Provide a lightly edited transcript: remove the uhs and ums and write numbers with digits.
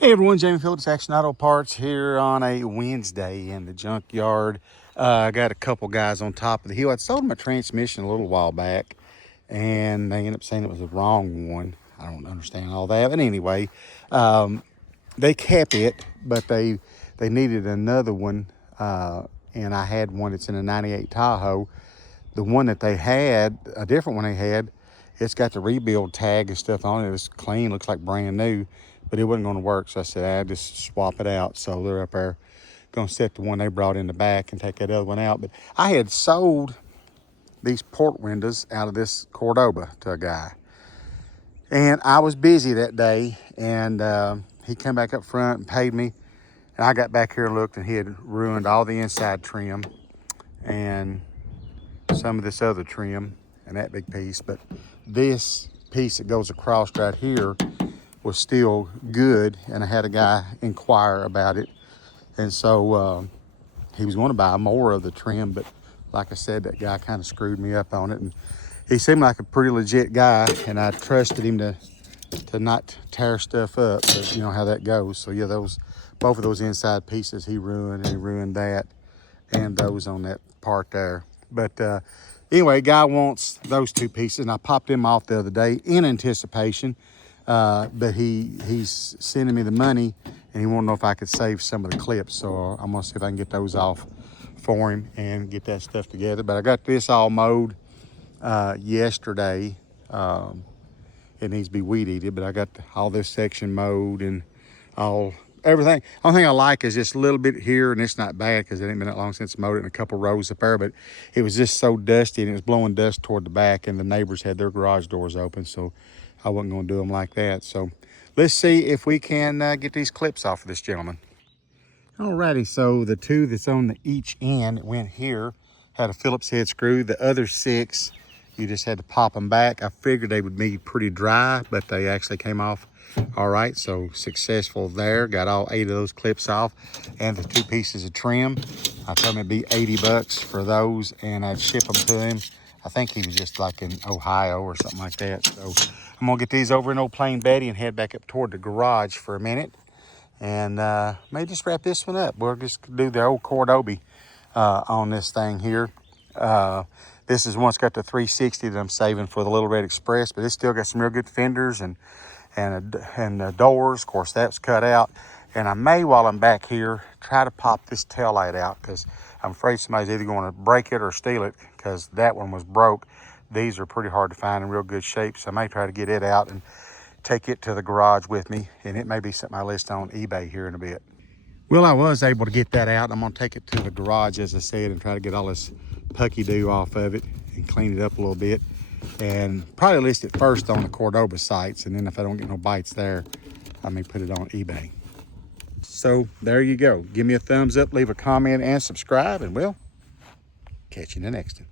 Hey everyone, Jamie Phillips, Action Auto Parts here on a Wednesday in the junkyard. I got a couple guys on top of the hill. I'd sold them a transmission a little while back, and they ended up saying it was the wrong one. I don't understand all that, but anyway, they kept it, but they needed another one, and I had one that's in a 98 Tahoe. The one that they had, a different one they had, it's got the rebuild tag and stuff on it. It's clean, looks like brand new, but it wasn't going to work. So I said, I'd just swap it out. So they're up there going to set the one they brought in the back and take that other one out. But I had sold these port windows out of this Cordoba to a guy. And I was busy that day, and he came back up front and paid me. And I got back here and looked, and he had ruined all the inside trim and some of this other trim and that big piece. But this piece that goes across right here was still good, and I had a guy inquire about it, and so he was going to buy more of the trim, but like I said, that guy kind of screwed me up on it. And he seemed like a pretty legit guy, and I trusted him to not tear stuff up, but you know how that goes. So yeah, both of those inside pieces he ruined, and he ruined that and those on that part there. But anyway, guy wants those two pieces, and I popped them off the other day in anticipation. But he's sending me the money, and he wanted to know if I could save some of the clips. So I'm gonna see if I can get those off for him and get that stuff together. But I got this all mowed yesterday. It needs to be weed eated, but I got all this section mowed and everything. Only thing I like is just a little bit here, and it's not bad because it ain't been that long since I mowed it, in a couple rows up there, but it was just so dusty, and it was blowing dust toward the back, and the neighbors had their garage doors open, so I wasn't going to do them like that. So let's see if we can get these clips off of this gentleman. Alrighty, so the two that's on the each end that went here had a Phillips head screw. The other 6, you just had to pop them back. I figured they would be pretty dry, but they actually came off all right. So successful there. Got all 8 of those clips off, and the 2 pieces of trim. I told him it'd be 80 bucks for those, and I'd ship them to him. I think he was just like in Ohio or something like that. So I'm gonna get these over in Old Plain Betty and head back up toward the garage for a minute, and maybe just wrap this one up. We'll just do the old Cordoba on this thing here. This is one's got the 360 that I'm saving for the Little Red Express, but it's still got some real good fenders and the doors. Of course, that's cut out. And I may, while I'm back here, try to pop this tail light out, because I'm afraid somebody's either going to break it or steal it, because that one was broke. These are pretty hard to find in real good shape, so I may try to get it out and take it to the garage with me, and it may be something I list on eBay here in a bit. Well, I was able to get that out. I'm going to take it to the garage, as I said, and try to get all this pucky-do off of it and clean it up a little bit, and probably list it first on the Cordoba sites, and then if I don't get no bites there, I may put it on eBay. So there you go. Give me a thumbs up, leave a comment, and subscribe, and we'll catch you in the next one.